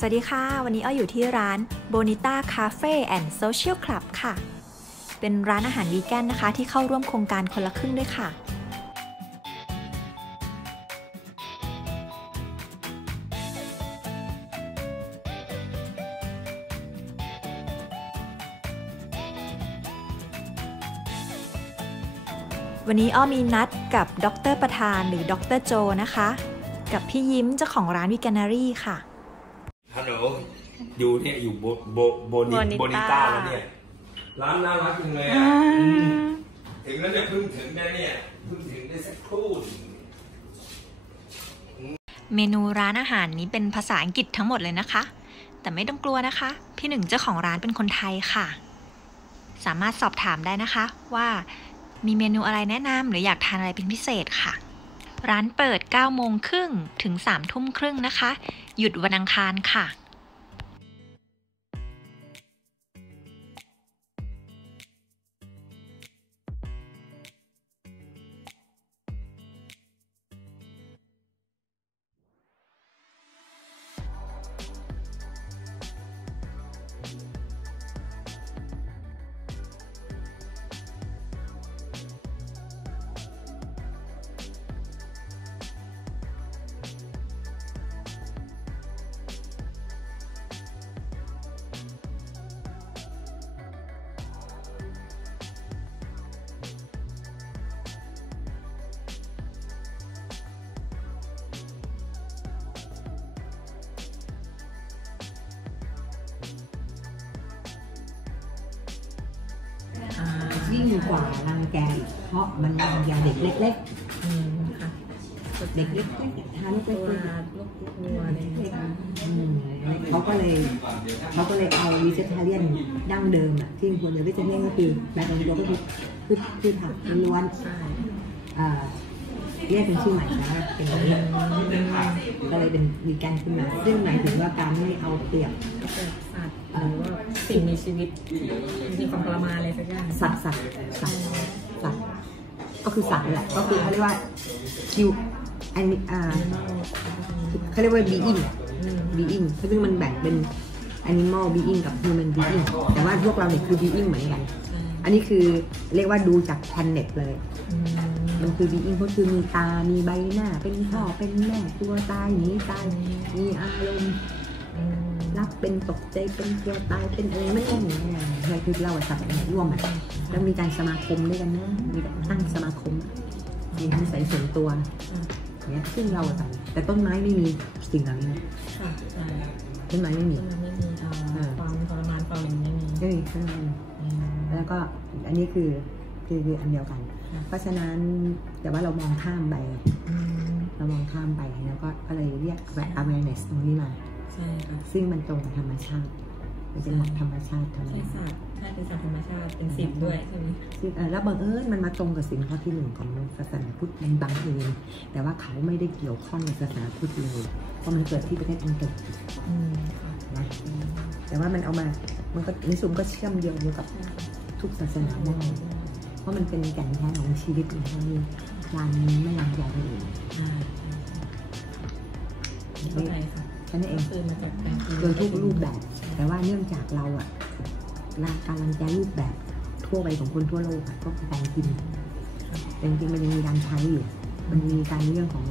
สวัสดีค่ะวันนี้อ้ออยู่ที่ร้าน Bonita Cafe and Social Club ค่ะเป็นร้านอาหารวีแกนนะคะที่เข้าร่วมโครงการคนละครึ่งด้วยค่ะวันนี้อ้อมีนัดกับดร.ประธานหรือดร.โจนะคะกับพี่ยิ้มเจ้าของร้านวิแกนารี่ค่ะฮัลโหลอยู่เนี่ยอยู่โบนิต้าแล้วเนี่ยร้านน่ารักจริงเลยอ่ะถึงแล้วเนี่ยเพิ่งถึงได้เนี่ยเพิ่งถึงได้สักครู่เมนูร้านอาหารนี้เป็นภาษาอังกฤษทั้งหมดเลยนะคะแต่ไม่ต้องกลัวนะคะพี่หนึ่งเจ้าของร้านเป็นคนไทยค่ะสามารถสอบถามได้นะคะว่ามีเมนูอะไรแนะนำหรืออยากทานอะไรเป็นพิเศษค่ะร้านเปิด 9:30 น.ถึง 3:30 น.นะคะหยุดวันอังคารค่ะยิ่งกว่ารังแกอีกเพราะมันรังแกเด็กเล็กๆค่ะเด็กเล็กๆทารกเล็กๆลูกวัวอะไรเขาก็เลยเอาวิเจตาเลียนดั้งเดิมที่คนเดียววิเจตาเลียนก็คือแบบของตัวก็คือผักล้วนเรียกเป็นชื่อใหม่นะเป็นก็เลยเป็นวีแกนขึ้นมาซึ่งหมายถึงว่าการไม่เอาเปรียบสัตว์หรือว่าสิ่งมีชีวิตมีความทรมานอะไรสักอย่างสัตว์ก็คือสัตว์แหละก็คือเขาเรียกว่าคิวอันนี้เขาเรียกว่า being ซึ่งมันแบ่งเป็น animal being กับ human being แต่ว่าพวกเราเนี่ยคือ being เหมือนกันอันนี้คือเรียกว่าดูจาก planet เลยมันคือ being ก็คือมีตามีใบหน้าเป็นพ่อเป็นแม่ตัวตายหนีตายมีอารมณ์รับเป็นตกใจเป็นเกลียวตายเป็นอะไรไม่ใช่อย่างนี้ใช่คือเราสัตว์ร่วมกันแล้วมีการสมาคมด้วยกันนะมีแบบตั้งสมาคมมีนิสัยส่วนตัวเนี่ยซึ่งเราแต่ต้นไม้ไม่มีสิ่งเหล่านี้ต้นไม้ไม่มีความทรมานความไม่มีแล้วก็อันนี้คืออันเดียวกันเพราะฉะนั้นแต่ว่าเรามองข้ามไปแล้วก็เลยเรียกแบบ awareness ตรงนี้มาซึ่งมันตรงกับธรรมชาติมันเป็นหลักธรรมชาติใช่ศาสตร์เป็นศาสตร์ธรรมชาติเป็น10ด้วยใช่ไหมแล้วบังเอิญมันมาตรงกับสิ่งข้อที่1ของศาสนาพุทธมันบังเอิญแต่ว่าเขาไม่ได้เกี่ยวข้องกับศาสนาพุทธเลยเพราะมันเกิดที่ประเทศอังกฤษนะแต่ว่ามันเอามามันก็นิสุมก็เชื่อมโยงกับทุกศาสนาได้เพราะมันเป็นแก่นแท้ของชีวิตของเราร้านนี้ไม่รังแกตัวเองเข้าใจค่ะแค่นั้นเองโดยทุกรูปแบบแต่ว่าเนื่องจากเราการรังแกรูปแบบทั่วไปของคนทั่วโลกก็คือการกินแต่จริงๆมันยังมีการใช้อยู่มันมีการเรื่องของ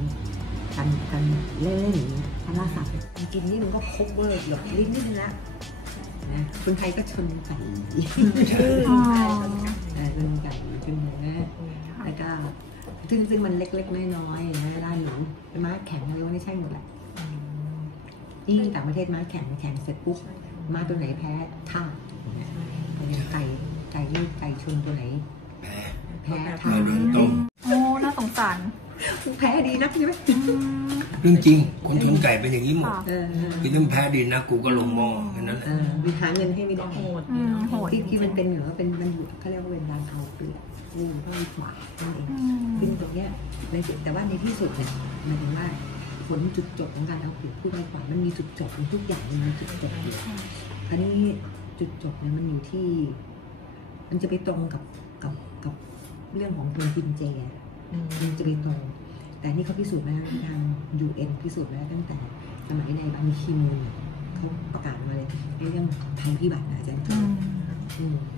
การเล่นอย่างนี้การล่าสัตว์กินนี่มันก็ครบเวอร์หลบลิ้นนิดนึงแล้วนะคนไทยก็ชนไก่ชนไก่ชนเนื้อแล้วก็ซึ่งมันเล็กๆน้อยๆนะได้หนูม้าแข็งอะไรไม่ใช่หมดแหละยิ่งต่างประเทศม้าแข่งเสร็จปุ๊บม้าตัวไหนแพ้ท่าไก่ชนตัวไหนแพ้ท่าโอ้น่าสงสารแพ้ดีนะใช่ไหมจริงคนชนไก่เป็นอย่างนี้หมดพี่ต้องแพ้ดีนะกูก็ลงมองแค่นั้นมีหาเงินให้ไม่ได้โหดที่มันเป็นเหนือเป็นมันเขาเรียกว่าเป็นการเอาเปรียบก็มีขวานั่นเองซึ่งตรงเนี้ยแต่ว่าในที่สุดเนี่ยหมายถึงว่าผลจุดจบของการเอาเปรียบผู้ด้อยกว่ามันมีจุดจบทุกอย่างมันมีจุดจบอยู่คราวนี้จุดจบเนี่ยมันอยู่ที่มันจะไปตรงกับเรื่องของคนกินเจมันจะไปตรงแต่นี่เขาพิสูจน์แล้วทาง UN พิสูจน์แล้วตั้งแต่สมัยในบันคีมูน เขาประกาศมาเลยเรื่องภัยพิบัติอาจารย์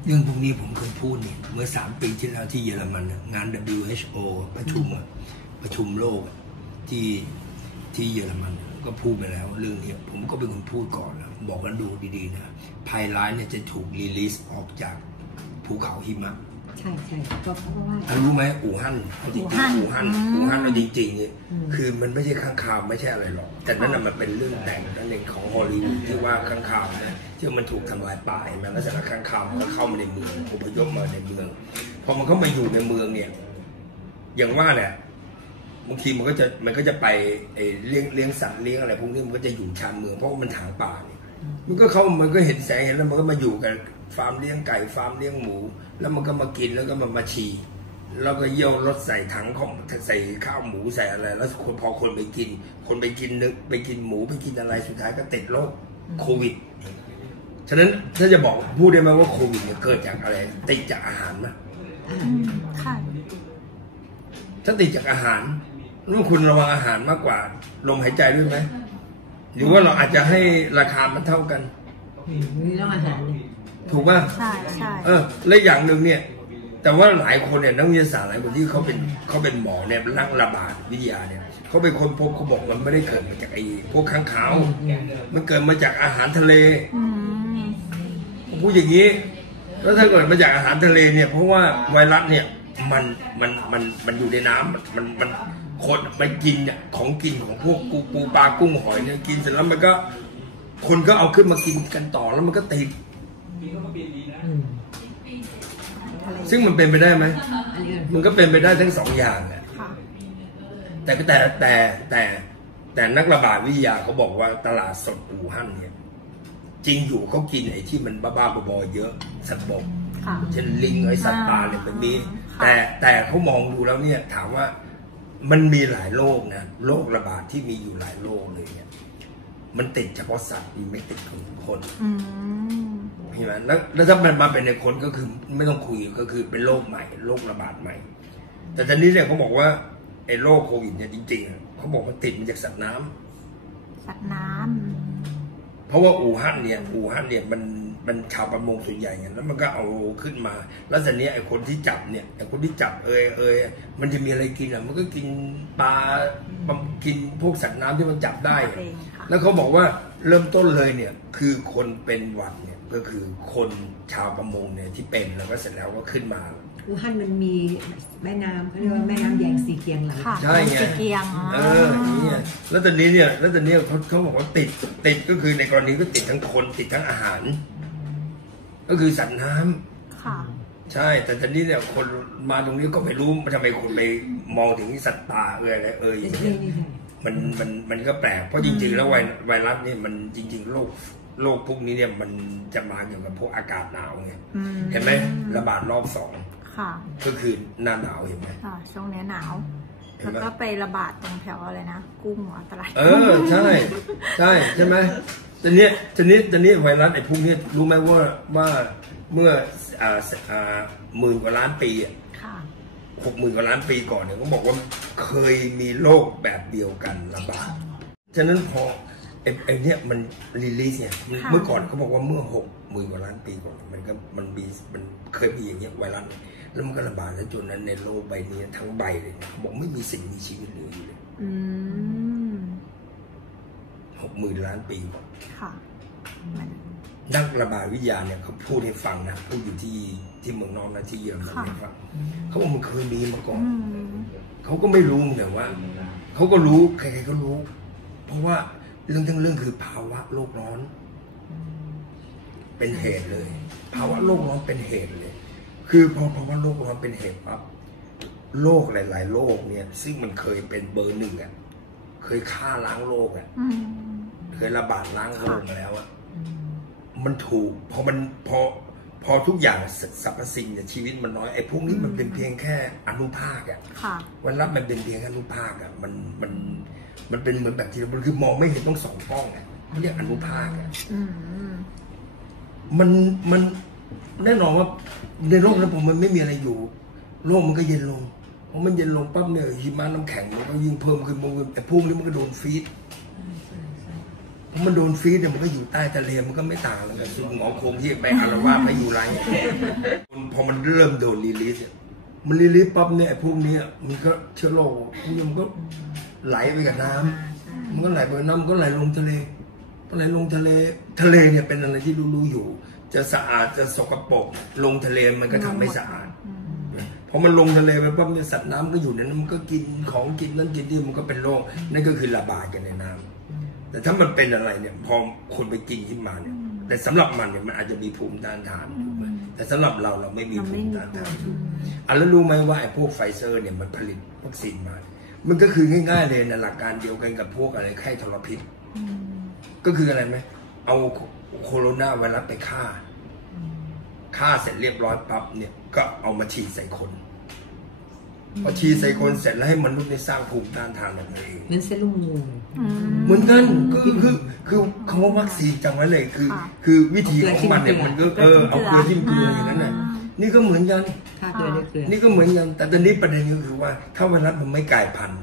เรื่องพวกนี้ผมเคยพูดเนี่ยเมื่อ3 ปีที่แล้วที่เยอรมันงาน WHO ประชุมโลกที่เยอรมันก็พูดไปแล้วเรื่องนี้ผมก็เป็นคนพูดก่อนนะบอกกันดูดีๆนะภัยร้ายเนี่ยจะถูกรีลีสออกจากภูเขาหิมะใช่ก็เพราะว่ารู้ไหมอู่ฮั่นจริงๆอู่ฮั่นเราจริงๆเนี่ยคือมันไม่ใช่ข้างคาวไม่ใช่อะไรหรอกแต่นั่นมันเป็นเรื่องแต่งนั่นเองของฮอลลีวูดที่ว่าข้างคาวนะที่มันถูกทำลายป่าแม้ลักษณะข้างคาวมันเข้ามาในเมืองอพยพมาในเมืองพอมันเข้ามาอยู่ในเมืองเนี่ยอย่างว่าแหละบางทีมันก็จะไปเลี้ยงสัตว์เลี้ยงอะไรพวกนี้มันก็จะอยู่ชานเมืองเพราะมันถางป่าเนี่ยมันก็เห็นแสงเห็นแล้วมันก็มาอยู่กันฟาร์มเลี้ยงไก่ฟาร์มเลี้ยงหมูแล้วมันก็มากินแล้วก็มาฉี่แล้วก็เยี่ยวรถใส่ถังของใส่ข้าวหมูใส่อะไรแล้วพอคนไปกินไปกินหมูไปกินอะไรสุดท้ายก็ติดโรคโควิดฉะนั้นถ้าจะบอกพูดได้ไหมว่าโควิดเนี่ยเกิดจากอะไรติดจากอาหารไหมค่ะถ้าติดจากอาหารต้องคุณระวังอาหารมากกว่าลมหายใจด้วยไหมหรือว่าเราอาจจะให้ราคามันเท่ากันเรื่องอาหารถูกป่ะใช่และอย่างหนึ่งเนี่ยแต่ว่าหลายคนเนี่ยนักวิทยาศาสตร์หลายคนที่เขาเป็นหมอเนี่ยนักระบาดวิทยาเนี่ยเขาเป็นคนพบเขาบอกมันไม่ได้เกิดมาจากพวกค้างคาวมันเกิดมาจากอาหารทะเลผมพูดอย่างนี้แล้วถ้าเกิดมาจากอาหารทะเลเนี่ยเพราะว่าไวรัสเนี่ยมันอยู่ในน้ำมันคนไปกินเนี่ยของกินของพวกปูปลากุ้งหอยเนี่ยกินเสร็จแล้วมันก็คนก็เอาขึ้นมากินกันต่อแล้วมันก็ติดซึ่งมันเป็นไปได้ไหมมันก็เป็นไปได้ทั้ง2 อย่างแหละแต่นักระบาดวิทยาเขาบอกว่าตลาดสดอู่ฮั่นเนี่ยจริงอยู่เขากินไอ้ที่มันบ้าๆบอๆเยอะสัตว์บกเช่นลิงไอ้สัตว์ป่าเนี่ยแบบนี้แต่เขามองดูแล้วเนี่ยถามว่ามันมีหลายโรคนะโรคระบาดที่มีอยู่หลายโรคเลยเนี่ยมันติดเฉพาะสัตว์ไม่ติดคนเห็นไหมแล้วถ้ามันมาเป็นในคนก็คือไม่ต้องคุยก็คือเป็นโรคใหม่โรคระบาดใหม่แต่ตอนนี้เนี่ยเขาบอกว่าไอ้โรคโควิดเนี่ยจริงๆเขาบอกมันติดมาจากสัตว์น้ำเพราะว่าอู่ฮั่นเนี่ยมันชาวประมงส่วนใหญ่เนี่ยแล้วมันก็เอาขึ้นมาแล้วแต่เนี้ยไอ้คนที่จับเนี่ยไอ้คนที่จับมันจะมีอะไรกินอ่ะมันก็กินปลากินพวกสัตว์น้ำที่มันจับได้แล้วเขาบอกว่าเริ่มต้นเลยเนี่ยคือคนเป็นหวัดเนี่ยก็คือคนชาวประมงเนี่ยที่เป็นแล้วก็เสร็จแล้วก็ขึ้นมาอู่ฮั่นมันมีแม่น้ำเขาเรียกว่าแม่น้ำแยงซีเกียงไหลใช่ไงนี่แล้วตอนนี้เขาบอกว่าติดก็คือในกรณีก็ติดทั้งคนติดทั้งอาหารก็คือสัตว์น้ำใช่แต่ตอนนี้เนี่ยคนมาตรงนี้ก็ไม่รู้ทำไมคนไปมองถึงสัตว์ป่าอะไรอย่างเงี้ยมันก็แปลกเพราะจริงๆแล้วไวรัสเนี่ยมันจริงๆโรคพวกนี้เนี่ยมันจะมาเกี่ยวกับพวกอากาศหนาวไงเห็นไหมระบาดรอบ2ก็คือหน้าหนาวเห็นไหมช่วงนี้หนาวแล้วก็ไประบาดตรงแถวอะไรนะกุ้งหัวตลาดใช่ไหมตอนนี้ไวรัสไอ้พวกนี้รู้ไหมว่าเมื่อ10,000 กว่าล้านปี60,000 กว่าล้านปีก่อนเนี่ยเขาบอกว่าเคยมีโรคแบบเดียวกันระบาดฉะนั้นพอไอ้เนี่ยมันรีลีสเนี่ยเมื่อก่อนเขาบอกว่าเมื่อ60,000 กว่าล้านปีก่อนมันเคยมีอย่างเงี้ยไวรัสแล้วมันก็ระบาดแล้วจนนั้นในโลกใบนี้ทั้งใบเลยเขาบอกไม่มีสิ่งมีชีวิตเหลืออยู่เลย60,000 ล้านปีก่อนนักระบาดวิทยาเนี่ยเขาพูดให้ฟังนะพูดอยู่ที่เมืองนอกนะที่เยอรมันนะครับเขาบอกมันเคยมีมาก่อนเขาก็ไม่รู้แต่ว่าเขาก็รู้ใครๆก็รู้เพราะว่าเรื่องทั้งเรื่องคือภาวะโลกร้อนเป็นเหตุเลยภาวะโลกร้อนเป็นเหตุเลยคือพอภาวะโลกร้อนเป็นเหตุปั๊บโลกหลายๆโลกเนี่ยซึ่งมันเคยเป็นเบอร์ 1อ่ะเคยฆ่าล้างโลกอ่ะเคยระบาดล้างโลกมาแล้วอ่ะมันถูกพอทุกอย่างสรรพสิ่งเนี่ยชีวิตมันน้อยไอ้พวกนี้มันเป็นเพียงแค่อนุภาคอ่ะวันรับมันเป็นเพียงอนุภาคอ่ะมันเป็นเหมือนแบบที่มันคือมองไม่เห็นต้องส่องกล้องอ่ะเขาเรียกอนุภาคอ่ะมันแน่นอนว่าในโลกนั้นผมมันไม่มีอะไรอยู่โลกมันก็เย็นลงพอมันเย็นลงปั๊บเนี่ยหิมะน้ำแข็งมันก็ยิ่งเพิ่มขึ้นแต่พวกนี้มันก็โดนฟีด พอมันโดนฟีดเนี่ยมันก็อยู่ใต้ทะเลมันก็ไม่ต่างเลยกับหมอโคงที่ไปอาละวาดไปอยู่ไรพอมันเริ่มโดนรีลีสเนี่ยมันรีลีสปั๊บเนี่ยพวกนี้มันก็เชื้อโรคพวกนี้มันก็ไหลไปกับน้ำมันก็ไหลไปกับน้ำมันก็ไหลลงทะเลก็ไหลลงทะเลเนี่ยเป็นอะไรที่รู้อยู่จะสะอาดจะสกปรกลงทะเลมันก็ทำไม่สะอาดพอมันลงทะเลไปปั๊บเนี่ยสัตว์น้ำก็อยู่ในนั้นมันก็กินของกินนั่นกินนี่มันก็เป็นโรคนั่นก็คือระบาดกันในน้ำแต่ถ้ามันเป็นอะไรเนี่ยพอคนไปกินขึ้นมาเนี่ยแต่สำหรับมันเนี่ยมันอาจจะมีภูมิต้านทานแต่สำหรับเราไม่มีภูมิต้านทานแล้วรู้ไหมว่าไอ้พวกไฟเซอร์เนี่ยมันผลิตวัคซีนมามันก็คือง่ายๆเลยนะหลักการเดียวกันกับพวกอะไรไข้ทรพิษก็คืออะไรไหมเอาโคโรนาไวรัสไปฆ่าเสร็จเรียบร้อยปั๊บเนี่ยก็เอามาฉีดใส่คนพอฉีดใส่คนเสร็จแล้วให้มนุษย์ได้สร้างภูมิต้านทานของตัวเองนั่นเซรุ่มมูเหมือนกันคือคำว่าวัคซีนจำไว้เลยคือวิธีของมันเนี่ยมันก็เอาเกลือจิ้มเกลืออย่างนั้นน่ะนี่ก็เหมือนกันนี่ก็เหมือนกันแต่ตอนนี้ประเด็นก็คือว่าถ้าไวรัสมันไม่กลายพันธุ์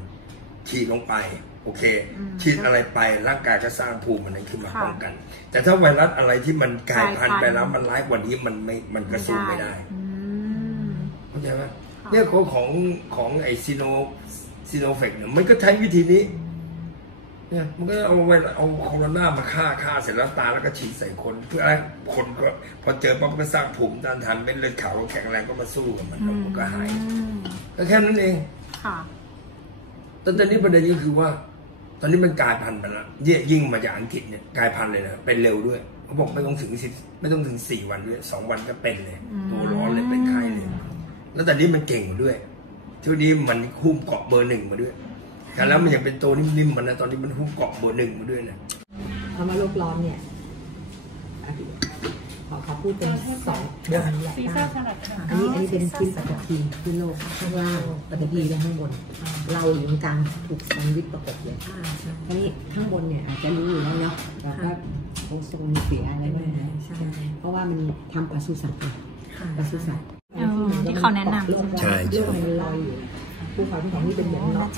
ฉีดลงไปโอเคฉีดอะไรไปร่างกายก็สร้างภูมิมันนั้นขึ้นมาป้องกันแต่ถ้าไวรัสอะไรที่มันกลายพันธุ์ไปแล้วมันร้ายกว่านี้มันกระสู้ไม่ได้เข้าใจไหมเนี่ยของไอซีโนเฟกเนี่ยมันก็ใช้วิธีนี้เนี่ยมันก็เอาโคโรนามาฆ่าเสร็จแล้วตาแล้วก็ฉีดใส่คนเพื่ออะไรคนก็พอเจอปั๊บก็สร้างภูมิต้านทานเม็ดเลือดขาวแข็งแรงก็มาสู้กับมันแล้วมันก็หายก็แค่นั้นเองตอนนี้ประเด็นก็คือว่าตอนนี้มันกลายพันธุ์ไปแล้วยิ่งมาจากอังกฤษเนี่ยกลายพันธุ์เลยนะเป็นเร็วด้วยเขาบอกไม่ต้องถึง4 วันด้วย2 วันก็เป็นเลยตัวร้อนเลยเป็นไข้เลยแล้วตอนนี้มันเก่งด้วยทีนี้มันหุ้มเกาะเบอร์ 1มาด้วยแล้วมันยังเป็นตัวนิ่มๆมันนะตอนนี้มันหุ้มเกาะเบอร์ 1มาด้วยนะคำว่าโลกร้อนเนี่ยขอพูดเป็น2 เดือนแหละอันนี้เป็นขึ้นปฐพีขึ้นโลกข้างล่างปฐพีและข้างบนเราอยู่ตรงกลางถูกสังวิทย์ประกบเลยทีนี้ข้างบนเนี่ยอาจจะรู้อยู่แล้วเนาะแต่ว่าโอโซนเสียอะไรบ้างนะเพราะว่ามันทำปศุสัตว์ที่เขาแนะนำใช่โลกมันลอยอยู่ภูเขาที่ของนี่เป็นเหมือนน็อต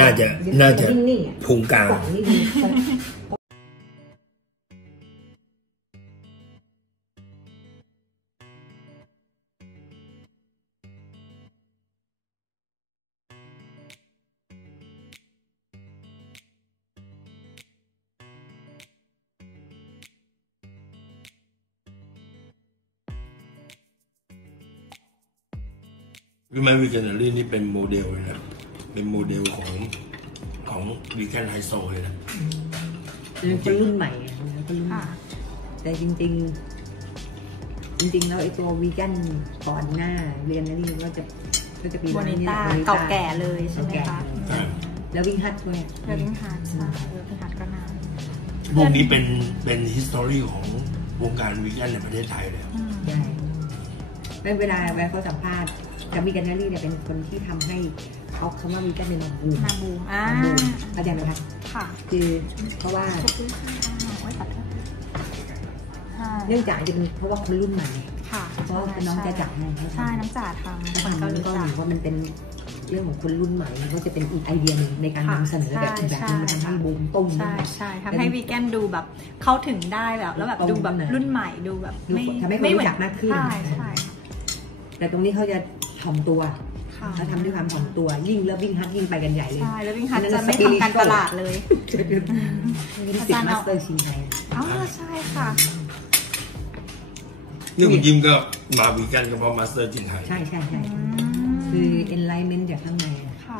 น่าจะพุงกลางวิแมนวิกเกนลี่นี่เป็นโมเดลเลยนะเป็นโมเดลของวีแกนไฮโซเลยนะเป็นรุ่นใหม่แต่จริงแล้วไอ้ตัววีแกนก่อนหน้าเรียนนี่ก็จะปีนี้เก่าแก่เลยใช่ไหมคะแล้ววิ่งฮัทด้วยแล้ววิ่งฮัทก็นานพวกนี้เป็นฮิสตอรี่ของวงการวีแกนในประเทศไทยเลยใช่เวลาเขาสัมภาษณ์กับวีแกนนี่เนี่ยเป็นคนที่ทำให้เขาคำว่าวีแกนเป็นนาบูมเข้าใจไหมคะค่ะคือเพราะว่าเนื่องจากจะเป็นเพราะว่าคนรุ่นใหม่เพราะน้องจะจัดให้ใช่น้ำจ่าทำคนก็รู้จักว่ามันเป็นเรื่องของคนรุ่นใหม่ก็จะเป็นอีกไอเดียหนึ่งในการนำเสนอแบบนึงมันทำให้บูมตุ้มใช่ทำให้วีแกนดูแบบเข้าถึงได้แบบแล้วแบบดูแบบรุ่นใหม่ดูแบบทำให้คนรู้จักมากขึ้นใช่แต่ตรงนี้เขาจะถ่อมตัวเขาทำด้วยความถ่อมตัวยิ่งแล้ววิ่งฮัทยิ่งไปกันใหญ่เลยใช่แล้ววิ่งฮัทจะไม่ทำการตลาดเลยอาจารย์มาสเตอร์ชิงไทยใช่ค่ะนี่คุณยิมก็มาวีแกนก็เพราะมาสเตอร์ชิงไทยใช่คือ enlightenment จากข้างในค่ะ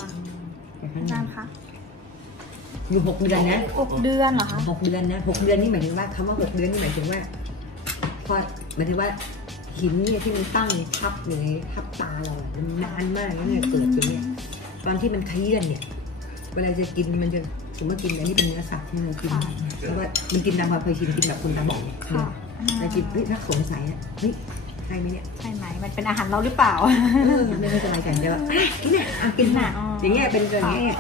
อาจารย์คะอยู่6 เดือนนะ6 เดือนเหรอคะ6 เดือนนะ6 เดือนนี่หมายถึงว่าคำว่า6 เดือนนี่หมายถึงว่าพอหมายถึงว่าหินเนี่ยที่มันตั้งทับอยู่ในทับตาเรามันนานมากแล้วเนี่ยเกิดตรงนี้ตอนที่มันขยื่นเนี่ยเวลาจะกินมันจะสมมติกินอันนี้เป็นเนื้อสัตว์ที่เรากินแล้วว่ามันกินตามความเคยชินกินแบบคนตาบอดแล้วกินถ้าสงสัยเฮ้ยใช่ไหมเนี่ยใช่ไหมมันเป็นอาหารเราหรือเปล่าไม่เข้าใจกันเดี๋ยวกินเนี่ยกินหนักอย่างเงี้ยเป็นอย่างเงี้ย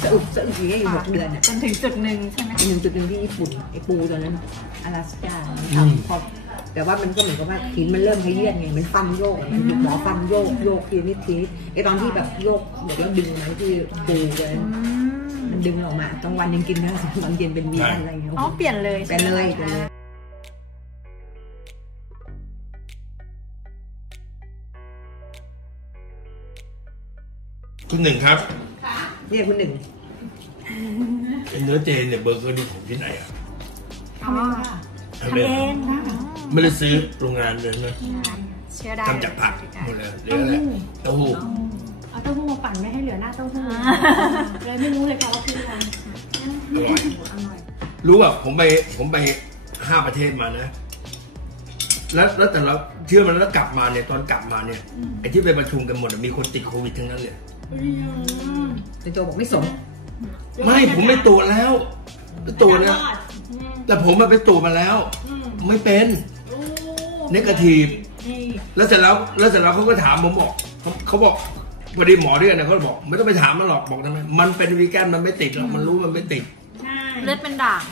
สะอึกอย่างเงี้ยอยู่6 เดือนจนถึงจุดหนึ่งใช่ไหมจุดหนึ่งที่ญี่ปุ่นไอ้ปูตอนนั้น阿拉斯加พอแต่ว่ามันก็เหมือนกับว่าหินมันเริ่มขยื่นไงมันฟันโยกมันถูกหมอฟันโยกทีนิดไอตอนที่แบบโยกเดี๋ยวดึงมันที่ปูเลย มันดึงออกมากลางวันยังกินได้ตอนเย็นเป็นวีแกนอะไรอย่างเงี้ย อ๋อเปลี่ยนเลย เป็นเลยเป็นเลย คุณหนึ่งครับ เรียกคุณหนึ่ง เนื้อเจเนี่ยเบอร์เกอร์นี่ของที่ไหนอ่ะ อ๋อ ทำเองไม่ได้ซื้อโรงงานเลยนะ เชื่อได้ ทำจากผักหมดเลยเรียกอะไรเต้าหู้ เอาเต้าหู้มาปั่นไม่ให้เหลือหน้าเต้าหู้เลยไม่รู้เลยค่ะว่าคืออะไร อร่อย อร่อย รู้ป่ะผมไป5 ประเทศมานะ แล้วแต่เราเชื่อมันแล้วกลับมาเนี่ยตอนกลับมาเนี่ยไอ้ที่ไปประชุมกันหมดมีคนติดโควิดทั้งนั้นเลย เป็นตัวบอกไม่สม ไม่ผมไม่ตรวจแล้วไปตรวจนะแต่ผมมาไปตรวจมาแล้ว ไม่เป็นเนกาทีฟแล้วเสร็จแล้วเขาก็ถามผมบอกเขาบอกพอดีหมอด้วยนะเขาบอกไม่ต้องไปถามมันหรอกบอกทำไมมันเป็นวีแกนมันไม่ติดหรอกมันรู้มันไม่ติด เลือดเป็นด่าง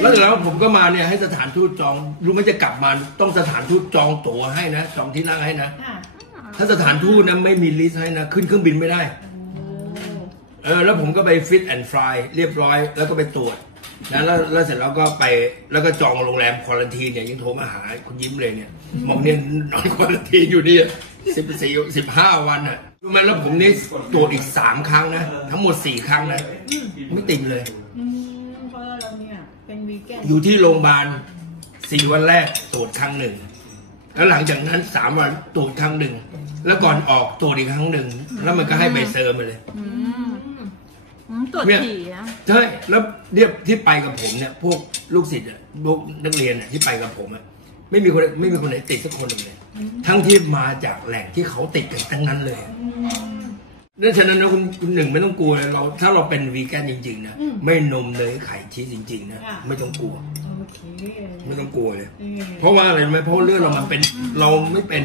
แล้วเสร็จแล้วผมก็มาเนี่ยให้สถานทูตจองรู้ไหมจะกลับมาต้องสถานทูตจองตั๋วให้นะจองที่นั่งให้นะถ้าสถานทูตนะไม่มีลิสต์ให้นะขึ้นเครื่องบินไม่ได้แล้วผมก็ไปฟิตแอนด์ฟลายเรียบร้อยแล้วก็ไปตรวจนะแล้วเสร็จแล้วก็ไปแล้วก็จองโรงแรมควอลันทีนเนี่ยยังโทรมาหาคุณยิ้มเลยเนี่ยบอกเนี่ยนอนควอลันทีนอยู่นี่15 วันอ่ะรู้ไหมแล้วผมนี่ตรวจอีก3 ครั้งนะทั้งหมด4 ครั้งนะไม่ติดเลย เพราะเราเนี่ยเป็นวีแกน อยู่ที่โรงพยาบาล4 วันแรกตรวจครั้งหนึ่งแล้วหลังจากนั้น3 วันตรวจครั้งหนึ่งแล้วก่อนออกตรวจอีกครั้งหนึ่งแล้วมันก็ให้ใบเซอร์มาเลย ตรวจผีนะ ใช่แล้วเรียบที่ไปกับผมเนี่ยพวกลูกศิษย์พวกนักเรียนที่ไปกับผมไม่มีคนไหนติดสักคนหนึ่งเลยทั้งที่มาจากแหล่งที่เขาติดกันทั้งนั้นเลยดังนั้นนะคุณหนึ่งไม่ต้องกลัวเราถ้าเราเป็นวีแกนจริงๆนะไม่นมเนยไข่ชีสจริงๆนะไม่ต้องกลัวไม่ต้องกลัวเลยเพราะว่าอะไรไหมเพราะเรื่องเรามันเป็นเราไม่เป็น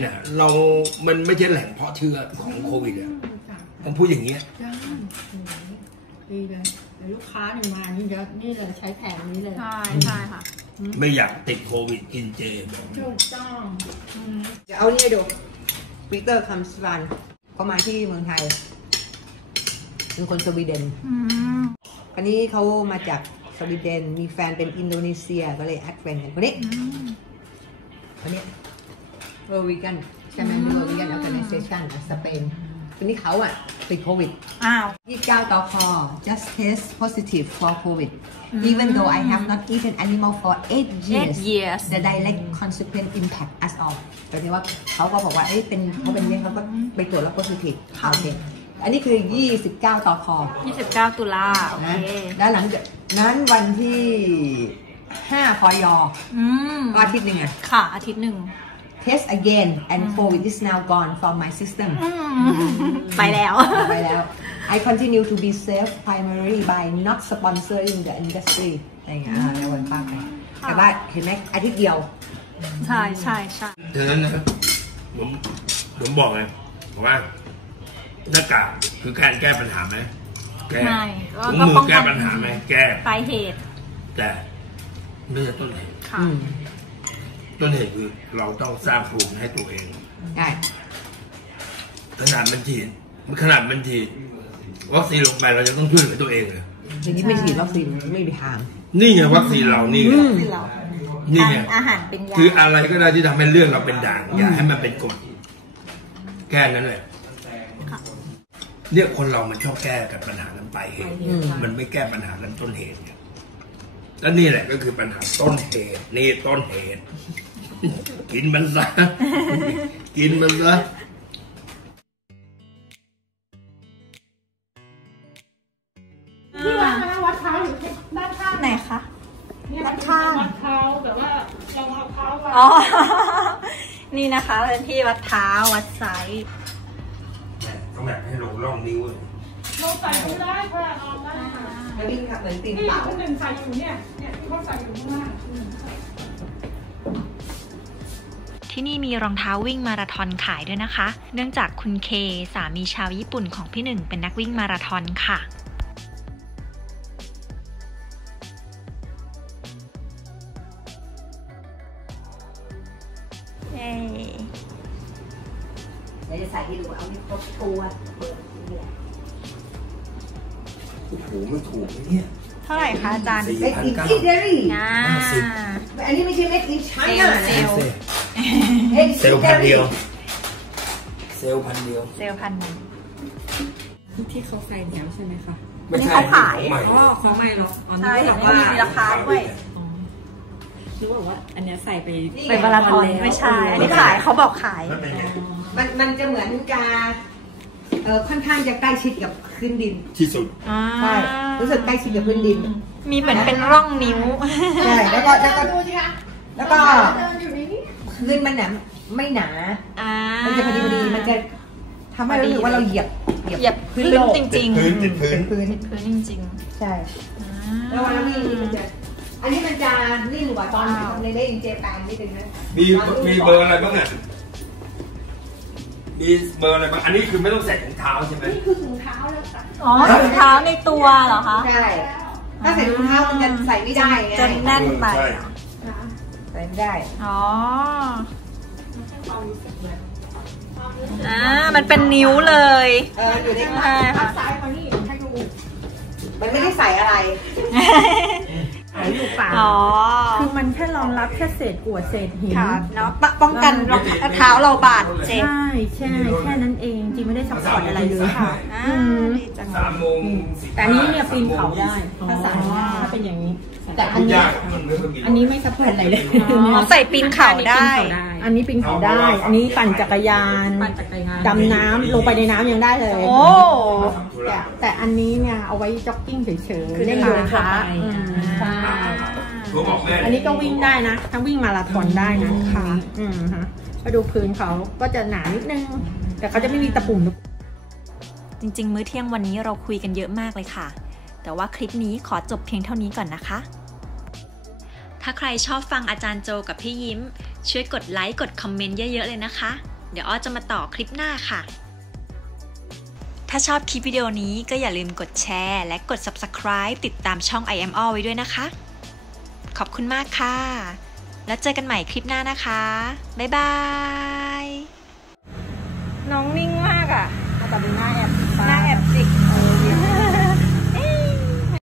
มันไม่ใช่แหล่งเพาะเชื้อของโควิดต้องพูดอย่างเงี้ย ดีเลยลูกค้าหนึ่งมานี่เดี๋ยวนี่เลยใช้แผนนี้เลย ใช่ใช่ค่ะ ไม่อยากติดโควิดกินเจแบบ ถูกต้อง จะเอานี่ดูปีเตอร์คัมสวันเขามาที่เมืองไทยเป็นคนสวีเดนอันนี้เขามาจากสวีเดนมีแฟนเป็นอินโดนีเซียก็เลยแอดเฟรนด์กันคนนี้วีแกนใช่ไหมวีแกนออร์แกไนเซชันสเปนคนนี้เขาติดโควิด29 ต่อคอ just test positive for COVID even though I have not eaten animal for 8 years the direct consequence impact us all แปลว่าเขาก็บอกว่าเขาเป็นเนี่ยเขาก็ไปตรวจแล้ว positive โอเคอันนี้คือ29 ต่อคอ 29 ตุลาโอเค แล้วหลังจากนั้นวันที่5 พยก็อาทิตย์หนึ่งค่ะอาทิตย์หนึ่งtest again and COVID is now gone from my system ไปแล้ว I continue to be safe primarily by not sponsoring the industry อะไรอย่างเงี้ยในวันป้าไปแต่ว่าเห็นไหมอาทิตย์เดียวใช่ดังนั้นนะผมบอกเลยว่าหน้ากากคือการแก้ปัญหาไหมแก้ถุงมือแก้ปัญหาไหมแก้ปลายเหตุแต่ไม่ใช่ต้นเหตุต้นเหตุคือเราต้องสร้างภูมิให้ตัวเองขนาดมันฉีดวัคซีนลงไปเราจะต้องช่วยเหลือตัวเองเลยอย่างนี้ไม่ฉีดวัคซีนไม่มีทางนี่ไงวัคซีนเรานี่ไงอาหารเป็นยาคืออะไรก็ได้ที่ทำให้เรื่องเราเป็นด่างอย่าให้มันเป็นกฎแก้นั้นเลยเนี่ยคนเรามันชอบแก้กับปัญหานั้นไปเหตุมันไม่แก้ปัญหานั้นต้นเหตุเนี่ยแล้วนี่แหละก็คือปัญหาต้นเหตุนี่ต้นเหตุกินมันซะที่วัดเท้าอยู่ด้านข้างไหนคะด้านข้างวัดเท้าแต่ว่าเราเอาเท้าอ๋อนี่นะคะเป็นที่วัดเท้าวัดไซส์ต้องแบบให้ลงร่องนิ้วเราใส่ไม่ได้ค่ะนอนได้แล้ววิ่งค่ะเหมือนตีนเปล่าที่เป็นใส่อยู่เนี่ยที่เขาใส่อยู่ข้างล่างที่นี่มีรองเท้าวิ่งมาราธอนขายด้วยนะคะ เนื่องจากคุณเคสามีชาวญี่ปุ่นของพี่หนึ่งเป็นนักวิ่งมาราธอนค่ะเดี๋ยวจะใส่ให้ดูเอานี่ครบตัว โอ้โหมันถูกไหมเนี่ย เท่าไหร่คะอาจารย์ Made in Italy อันนี้ไม่ใช่ Made in China นะ เซลล์ Made in เซลล์พันเดียว Italy เซลล์พันเดียว เซลล์พันหนึ่ง ที่เขาใส่แล้วใช่ไหมคะ ไม่ นี่ ใช่ เขาขาย ของใหม่ อ๋อเขาไม่หรอกอ๋อนึ ใช่ ก เห็ ว่าน แบบ ว่า ว่า มีราคาด้วย นึกว่าอันเนี้ยใส่ไป ไปมาราธอนไม่ใช่ อันนี้ขายเขาบอกขาย มันจะเหมือนกาค่อนข้างจะใกล้ชิดกับพื้นดิน ที่สุด ใช่รู้สึกใกล้ชิดกับพื้นดิน มีเหมือนเป็นร่องนิ้ว ใช่แล้วก็ ดูสิคะ แล้วก็ เดินอยู่ในนี้ พื้นมันหนาไม่หนา มั มันจะพอดีมันจะทำให้รู้สึกว่าเราเหยียบ เหยียบพื้น โลก จริง พื้นติดพื้น พื้น ๆพื้นจริง ใช่ ๆ แล้ววันนี้มันจะอันนี้มันจะนิ่งกว่าตอนทำในเล่นเจแปนนิดนึงนะ มีเบอร์อะไรบ้างอ่ะมีเบอร์อะไรบ้างอันนี้คือไม่ต้องใส่ถุงเท้าใช่ไหม นี่คือถุงเท้าแล้วค่ะ อ๋อถุงเท้าในตัวเหรอคะ ใช่ถ้าใส่รองเท้ามันจะใส่ไม่ได้ไง จะแน่นไป ใช่ ใส่ไม่ได้ อ๋อ มันเป็นนิ้วเลย อยู่ใน ใช่ค่ะ ซ้ายมานี่ให้ดู มันไม่ได้ใส่อะไร หายอยู่ป่า อ๋อ คือมันแค่รองรับแค่เศษกรวดเศษหิน ค่ะเนาะป้องกันรองเท้าเราบาดเจ็บ ใช่ใช่แค่นั้นเองจริงไม่ได้ซัพพอร์ตอะไรเลย ค่ะ อืม ดีจัง 3 โมง แต่อันนี้เนี่ยปีนเขาได้ถ้าใส่ถ้าเป็นอย่างนี้ แต่อั คุ น ณ นี้ ยากมันไม่ค่อยมี อันนี้ไม่ซัพพอร์ตอะไรเลย อ๋อใส่ปีนเขาได้ อันนี้ปีนเขาได้ อันนี้ปั่นจักรยานดำน้ำลงไปในน้ำยังได้เลย โอ้ แต่อันนี้เนี่ยเอาไว้จ็อกกิ้งเฉย คือ ๆเล่นโยคะ อืม ใช่ เขาบอกแม่ อันนี้ก็วิ่งได้นะทั้งวิ่งมาราธอนได้นะค่ะฮะก็ดูพื้นเขาก็จะหนานิดนึง แต่เขาจะไม่มีตะปุ่ม จริงๆ มื้อเที่ยงวันนี้เราคุยกันเยอะมากเลยค่ะ แต่ว่าคลิปนี้ขอจบเพียงเท่านี้ก่อนนะคะ ถ้าใครชอบฟังอาจารย์โจกับพี่ยิ้ม ช่วยกดไลค์กดคอมเมนต์เยอะๆเลยนะคะ เดี๋ยวอ้อจะมาต่อคลิปหน้าค่ะ ถ้าชอบคลิปวิดีโอนี้ก็อย่าลืมกดแชร์และกด Subscribe ติดตามช่อง I am all ไว้ด้วยนะคะ ขอบคุณมากค่ะ แล้วเจอกันใหม่คลิปหน้านะคะ บ๊ายบาย